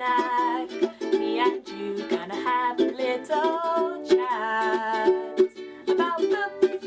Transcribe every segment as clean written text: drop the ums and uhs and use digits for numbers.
snack. Me and you gonna have a little chat about books.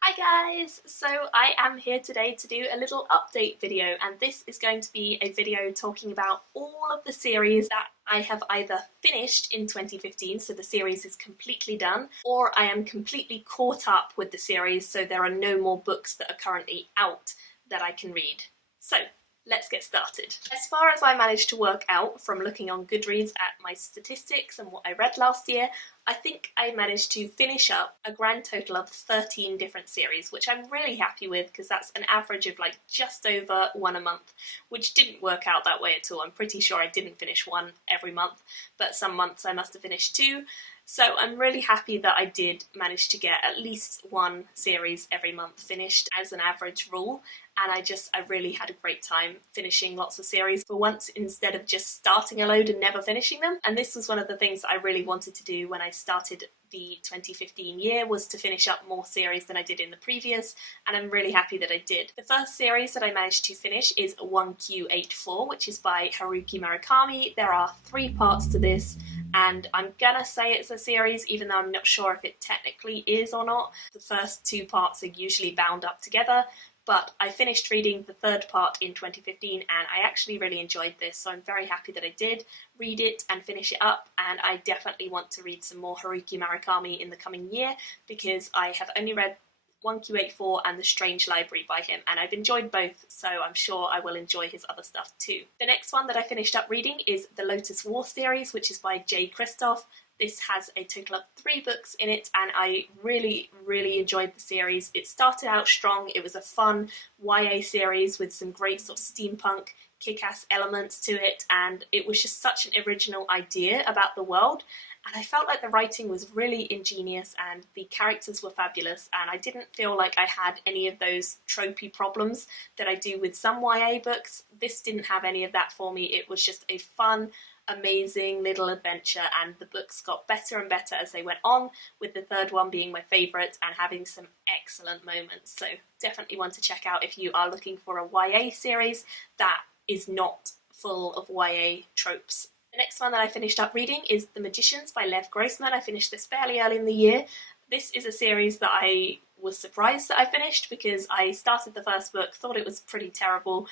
Hi guys! So I am here today to do a little update video, and this is going to be a video talking about all of the series that I have either finished in 2015, so the series is completely done, or I am completely caught up with the series, so there are no more books that are currently out that I can read. So let's get started. As far as I managed to work out from looking on Goodreads at my statistics and what I read last year, I think I managed to finish up a grand total of 13 different series, which I'm really happy with because that's an average of like just over one a month, which didn't work out that way at all. I'm pretty sure I didn't finish one every month, but some months I must have finished two. So I'm really happy that I did manage to get at least one series every month finished as an average rule, and I really had a great time finishing lots of series for once instead of just starting a load and never finishing them. And this was one of the things that I really wanted to do when I started the 2015 year, was to finish up more series than I did in the previous, and I'm really happy that I did. The first series that I managed to finish is 1Q84, which is by Haruki Murakami. There are 3 parts to this, and I'm gonna say it's a series even though I'm not sure if it technically is or not. The first 2 parts are usually bound up together, but I finished reading the 3rd part in 2015 and I actually really enjoyed this, so I'm very happy that I did read it and finish it up, and I definitely want to read some more Haruki Murakami in the coming year because I have only read 1Q84 and The Strange Library by him, and I've enjoyed both, so I'm sure I will enjoy his other stuff too. The next one that I finished up reading is the Lotus War series, which is by Kristoff. This has a total of 3 books in it, and I really enjoyed the series. It started out strong. It was a fun YA series with some great sort of steampunk kick-ass elements to it, and it was just such an original idea about the world, and I felt like the writing was really ingenious and the characters were fabulous, and I didn't feel like I had any of those tropey problems that I do with some YA books. This didn't have any of that for me. It was just a fun, amazing little adventure, and the books got better and better as they went on, with the 3rd one being my favourite and having some excellent moments. So definitely one to check out if you are looking for a YA series that is not full of YA tropes. The next one that I finished up reading is The Magicians by Grossman. I finished this fairly early in the year. This is a series that I was surprised that I finished because I started the first book, thought it was pretty terrible,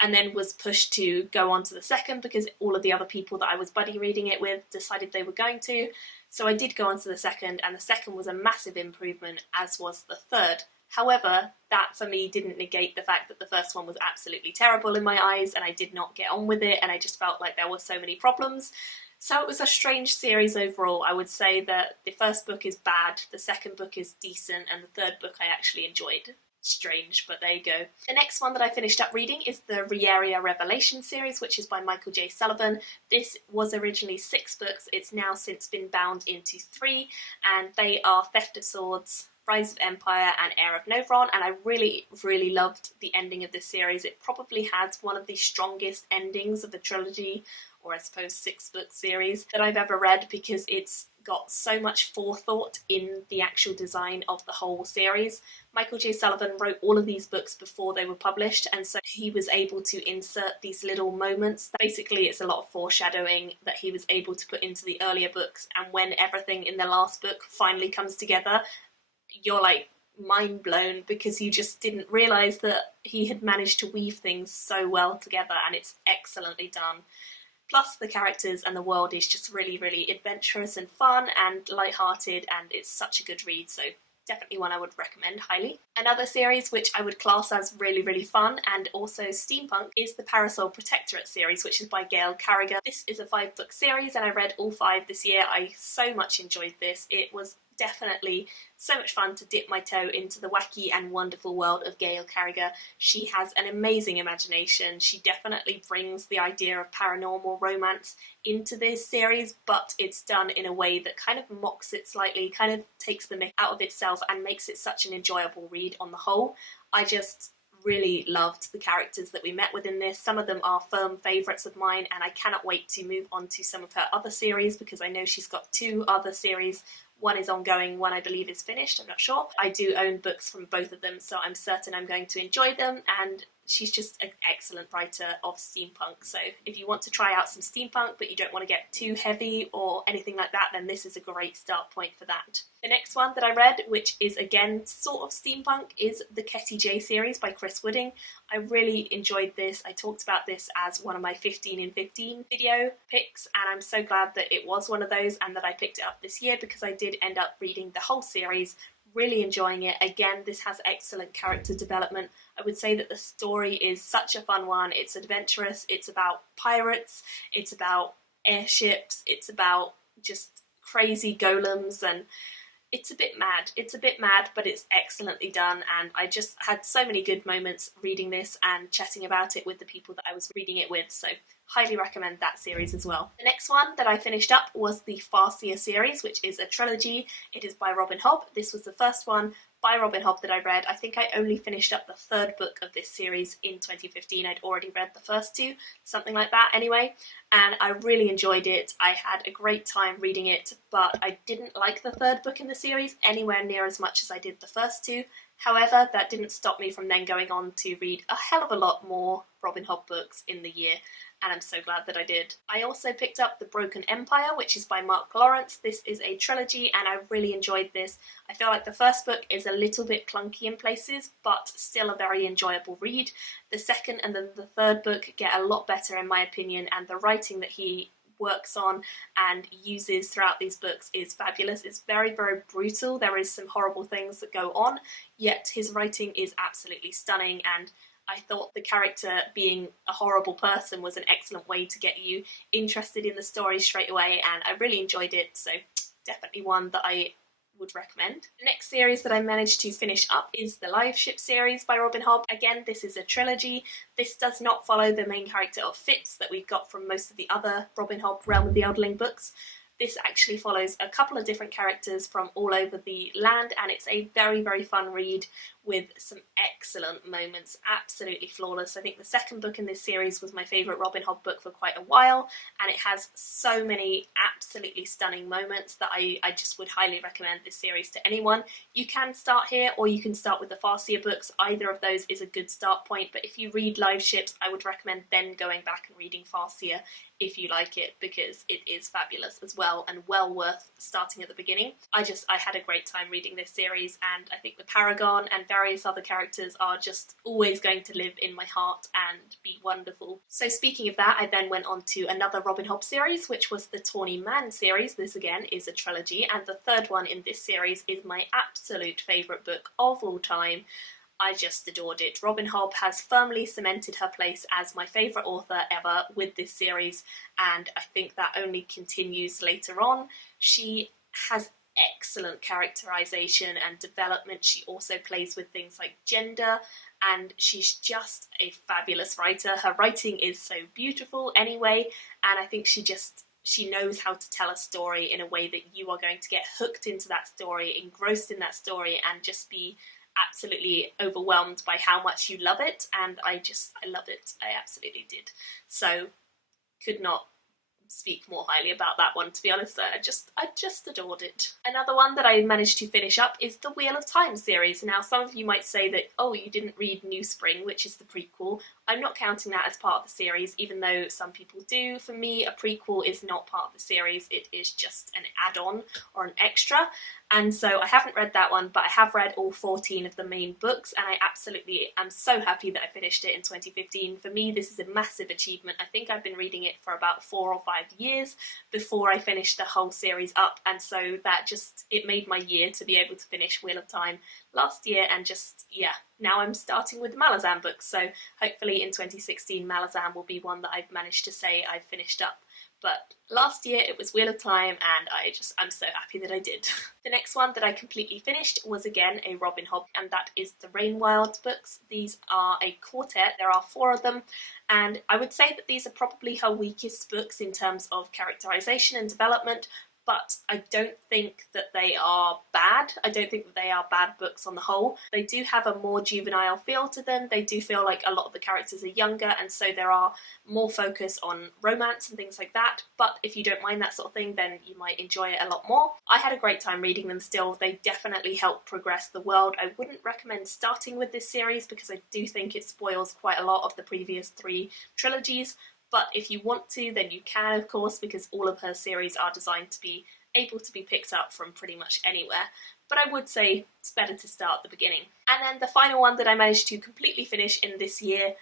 and then was pushed to go on to the 2nd because all of the other people that I was buddy reading it with decided they were going to. So I did go on to the 2nd, and the 2nd was a massive improvement, as was the 3rd. However, that for me didn't negate the fact that the first one was absolutely terrible in my eyes, and I did not get on with it, and I just felt like there were so many problems. So it was a strange series overall. I would say that the first book is bad, the 2nd book is decent, and the 3rd book I actually enjoyed. Strange, but there you go. The next one that I finished up reading is the Riyria Revelation series, which is by Michael J. Sullivan. This was originally 6 books. It's now since been bound into 3, and they are Theft of Swords, Rise of Empire and Heir of Novron, and I really loved the ending of this series. It probably has one of the strongest endings of a trilogy, or I suppose 6-book series, that I've ever read, because it's got so much forethought in the actual design of the whole series. Michael J. Sullivan wrote all of these books before they were published, and so he was able to insert these little moments. Basically, it's a lot of foreshadowing that he was able to put into the earlier books, and when everything in the last book finally comes together, you're like mind blown because you just didn't realise that he had managed to weave things so well together, and it's excellently done. Plus the characters and the world is just really adventurous and fun and light-hearted, and it's such a good read, so definitely one I would recommend highly. Another series which I would class as really fun and also steampunk is the Parasole Protectorate series, which is by Gail Carriger. This is a 5-book series and I read all 5 this year. I so much enjoyed this. It was definitely so much fun to dip my toe into the wacky and wonderful world of Gail Carriger. She has an amazing imagination. She definitely brings the idea of paranormal romance into this series, but it's done in a way that kind of mocks it slightly, kind of takes the myth out of itself and makes it such an enjoyable read on the whole. I just really loved the characters that we met within this. Some of them are firm favourites of mine, and I cannot wait to move on to some of her other series because I know she's got 2 other series. One is ongoing, one I believe is finished, I'm not sure. I do own books from both of them, so I'm certain I'm going to enjoy them, and she's just an excellent writer of steampunk. So if you want to try out some steampunk but you don't want to get too heavy or anything like that, then this is a great start point for that. The next one that I read, which is again sort of steampunk, is the Ketty J series by Chris Wooding. I really enjoyed this. I talked about this as one of my 15 in 15 video picks, and I'm so glad that it was one of those and that I picked it up this year, because I did end up reading the whole series, really enjoying it. Again, this has excellent character development. I would say that the story is such a fun one. It's adventurous, it's about pirates, it's about airships, it's about just crazy golems, and it's a bit mad. It's a bit mad, but it's excellently done, and I just had so many good moments reading this and chatting about it with the people that I was reading it with, so highly recommend that series as well. The next one that I finished up was the Farseer series, which is a trilogy. It is by Robin Hobb. This was the first one by Robin Hobb that I read. I think I only finished up the third book of this series in 2015. I'd already read the first two, something like that anyway, and I really enjoyed it. I had a great time reading it, but I didn't like the third book in the series anywhere near as much as I did the first two. However, that didn't stop me from then going on to read a hell of a lot more Robin Hobb books in the year, and I'm so glad that I did. I also picked up The Broken Empire, which is by Mark Lawrence. This is a trilogy, and I really enjoyed this. I feel like the first book is a little bit clunky in places, but still a very enjoyable read. The second and then the third book get a lot better in my opinion, and the writing that he works on and uses throughout these books is fabulous. It's very, very brutal. There is some horrible things that go on, yet his writing is absolutely stunning, and I thought the character being a horrible person was an excellent way to get you interested in the story straight away, and I really enjoyed it, so definitely one that I would recommend. The next series that I managed to finish up is the Liveships series by Robin Hobb. Again, this is a trilogy. This does not follow the main character of Fitz that we've got from most of the other Robin Hobb Realm of the Elderling books. This actually follows a couple of different characters from all over the land, and it's a very, very fun read with some excellent moments, absolutely flawless. I think the second book in this series was my favourite Robin Hobb book for quite a while, and it has so many absolutely stunning moments that I just would highly recommend this series to anyone. You can start here, or you can start with the Farseer books. Either of those is a good start point, but if you read Liveships, I would recommend then going back and reading Farseer if you like it, because it is fabulous as well and well worth starting at the beginning. I had a great time reading this series, and I think the Paragon and various other characters are just always going to live in my heart and be wonderful. So speaking of that, I then went on to another Robin Hobb series, which was the Tawny Man series. This again is a trilogy, and the third one in this series is my absolute favourite book of all time. I just adored it. Robin Hobb has firmly cemented her place as my favourite author ever with this series, and I think that only continues later on. She has excellent characterisation and development. She also plays with things like gender, and she's just a fabulous writer. Her writing is so beautiful anyway, and I think she knows how to tell a story in a way that you are going to get hooked into that story, engrossed in that story, and just be absolutely overwhelmed by how much you love it. And I love it. I absolutely did. So could not speak more highly about that one, to be honest. I just adored it. Another one that I managed to finish up is the Wheel of Time series. Now, some of you might say that, oh, you didn't read New Spring, which is the prequel. I'm not counting that as part of the series, even though some people do. For me, a prequel is not part of the series. It is just an add-on or an extra. And so I haven't read that one, but I have read all 14 of the main books, and I absolutely am so happy that I finished it in 2015. For me, this is a massive achievement. I think I've been reading it for about 4 or 5 years before I finished the whole series up, and so that it made my year to be able to finish Wheel of Time last year, and now I'm starting with the Malazan books, so hopefully in 2016 Malazan will be one that I've managed to say I've finished up. But last year it was Wheel of Time, and I'm so happy that I did. The next one that I completely finished was again a Robin Hobb, and that is the Rainwild books. These are a quartet. There are 4 of them, and I would say that these are probably her weakest books in terms of characterization and development, but I don't think that they are bad. I don't think that they are bad books on the whole. They do have a more juvenile feel to them. They do feel like a lot of the characters are younger, and so there are more focus on romance and things like that. But if you don't mind that sort of thing, then you might enjoy it a lot more. I had a great time reading them still. They definitely help progress the world. I wouldn't recommend starting with this series because I do think it spoils quite a lot of the previous 3 trilogies. But if you want to, then you can, of course, because all of her series are designed to be able to be picked up from pretty much anywhere. But I would say it's better to start at the beginning. And then the final one that I managed to completely finish in this year,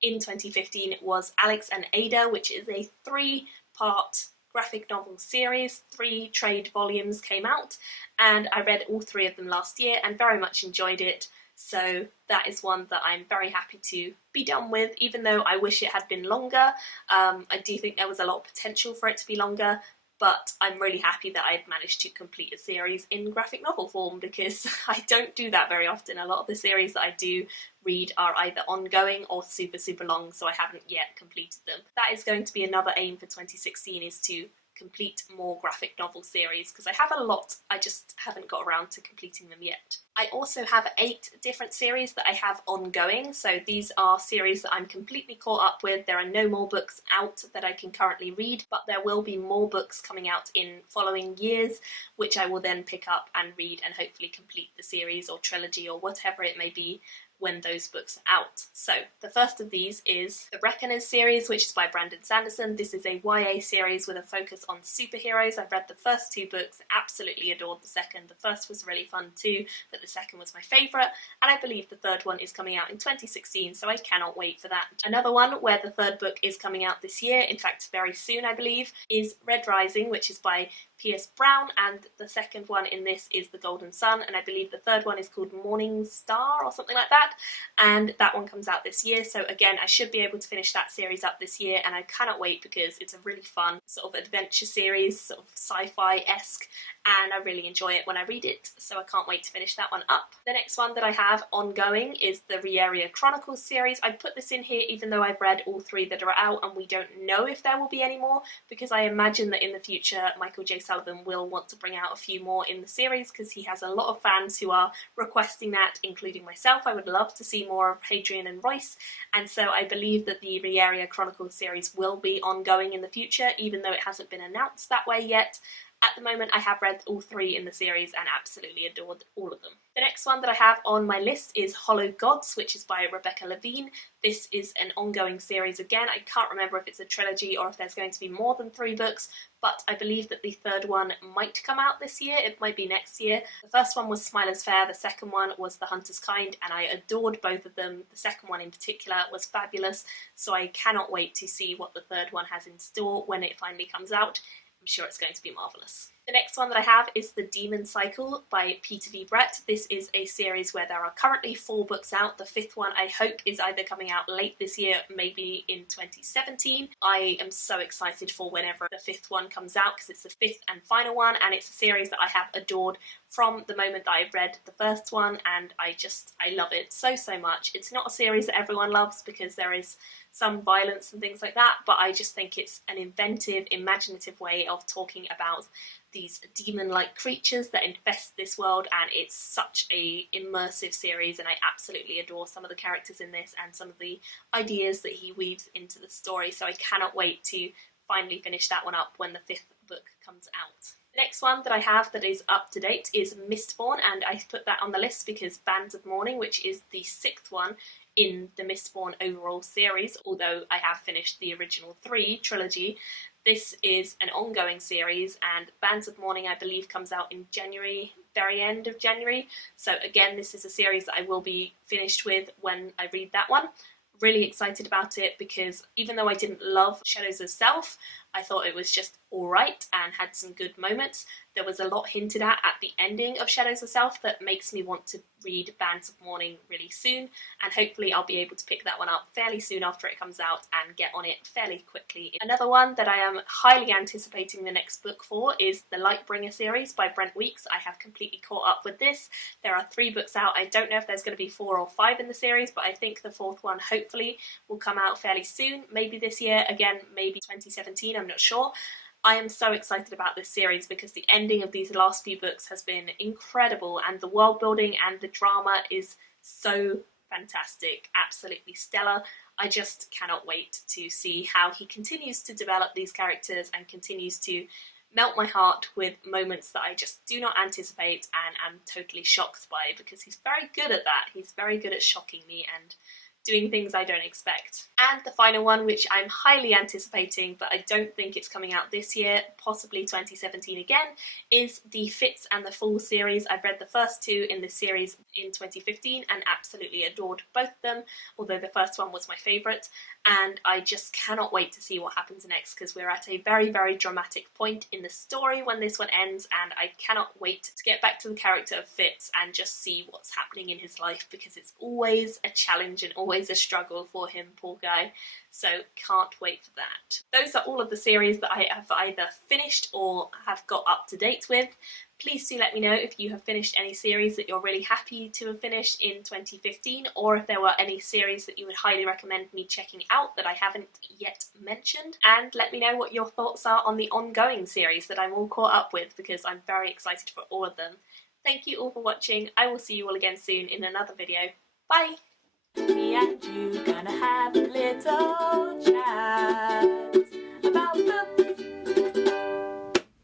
in 2015, was Alex and Ada, which is a 3-part graphic novel series. 3 trade volumes came out, and I read all 3 of them last year and very much enjoyed it. So that is one that I'm very happy to be done with, even though I wish it had been longer. I do think there was a lot of potential for it to be longer, but I'm really happy that I've managed to complete a series in graphic novel form, because I don't do that very often. A lot of the series that I do read are either ongoing or super, super long, so I haven't yet completed them. That is going to be another aim for 2016, is to complete more graphic novel series, because I have a lot, I just haven't got around to completing them yet. I also have 8 different series that I have ongoing, so these are series that I'm completely caught up with. There are no more books out that I can currently read, but there will be more books coming out in following years, which I will then pick up and read and hopefully complete the series or trilogy or whatever it may be when those books are out. So the first of these is the Reckoners series, which is by Brandon Sanderson. This is a YA series with a focus on superheroes. I've read the first 2 books, absolutely adored the second. The first was really fun too, but the second was my favourite, and I believe the third one is coming out in 2016, so I cannot wait for that. Another one where the third book is coming out this year, in fact very soon I believe, is Red Rising, which is by Pierce Brown, and the second one in this is The Golden Sun, and I believe the third one is called Morning Star or something like that, and that one comes out this year. So again, I should be able to finish that series up this year, and I cannot wait because it's a really fun sort of adventure series, sort of sci-fi-esque, and I really enjoy it when I read it, so I can't wait to finish that one up. The next one that I have ongoing is the Riyria Chronicles series. I put this in here even though I've read all 3 that are out, and we don't know if there will be any more, because I imagine that in the future Michael J. Sullivan will want to bring out a few more in the series, because he has a lot of fans who are requesting that, including myself. I would love to see more of Hadrian and Royce, and so I believe that the Riyria Chronicles series will be ongoing in the future, even though it hasn't been announced that way yet. At the moment, I have read all 3 in the series and absolutely adored all of them. The next one that I have on my list is Hollow Gods, which is by Rebecca Levene. This is an ongoing series again. I can't remember if it's a trilogy or if there's going to be more than 3 books, but I believe that the third one might come out this year. It might be next year. The first one was Smiler's Fair, the second one was The Hunter's Kind, and I adored both of them. The second one in particular was fabulous, so I cannot wait to see what the third one has in store when it finally comes out. I'm sure it's going to be marvellous. The next one that I have is The Demon Cycle by Peter V. Brett. This is a series where there are currently 4 books out. The 5th one I hope is either coming out late this year, maybe in 2017. I am so excited for whenever the 5th one comes out, because it's the 5th and final one, and it's a series that I have adored from the moment that I read the first one, and I love it so, so much. It's not a series that everyone loves because there is some violence and things like that, but I just think it's an inventive, imaginative way of talking about these demon-like creatures that infest this world, and it's such a immersive series, and I absolutely adore some of the characters in this and some of the ideas that he weaves into the story, so I cannot wait to finally finish that one up when the 5th book comes out. The next one that I have that is up to date is Mistborn, and I put that on the list because Bands of Mourning, which is the 6th one in the Mistborn overall series, although I have finished the original 3 trilogy, this is an ongoing series, and Bands of Mourning I believe comes out in January, very end of January, so again this is a series that I will be finished with when I read that one. Really excited about it because even though I didn't love Shadows of Self, I thought it was just alright and had some good moments. There was a lot hinted at the ending of Shadows of Self that makes me want to read Bands of Mourning really soon, and hopefully I'll be able to pick that one up fairly soon after it comes out and get on it fairly quickly. Another one that I am highly anticipating the next book for is the Lightbringer series by Brent Weeks. I have completely caught up with this. There are 3 books out. I don't know if there's going to be 4 or 5 in the series, but I think the 4th one hopefully will come out fairly soon, maybe this year, again maybe 2017, I'm not sure. I am so excited about this series because the ending of these last few books has been incredible, and the world building and the drama is so fantastic, absolutely stellar. I just cannot wait to see how he continues to develop these characters and continues to melt my heart with moments that I just do not anticipate and am totally shocked by, because he's very good at that. He's very good at shocking me and doing things I don't expect. And the final one, which I'm highly anticipating, but I don't think it's coming out this year, possibly 2017 again, is the Fitz and the Fool series. I've read the first two in this series in 2015 and absolutely adored both of them, although the first one was my favourite, and I just cannot wait to see what happens next, because we're at a very, very dramatic point in the story when this one ends, and I cannot wait to get back to the character of Fitz and just see what's happening in his life, because it's always a challenge and always a struggle for him, poor guy. So can't wait for that. Those are all of the series that I have either finished or have got up to date with. Please do let me know if you have finished any series that you're really happy to have finished in 2015, or if there were any series that you would highly recommend me checking out that I haven't yet mentioned. And let me know what your thoughts are on the ongoing series that I'm all caught up with, because I'm very excited for all of them. Thank you all for watching. I will see you all again soon in another video. Bye! Me and you gonna have a little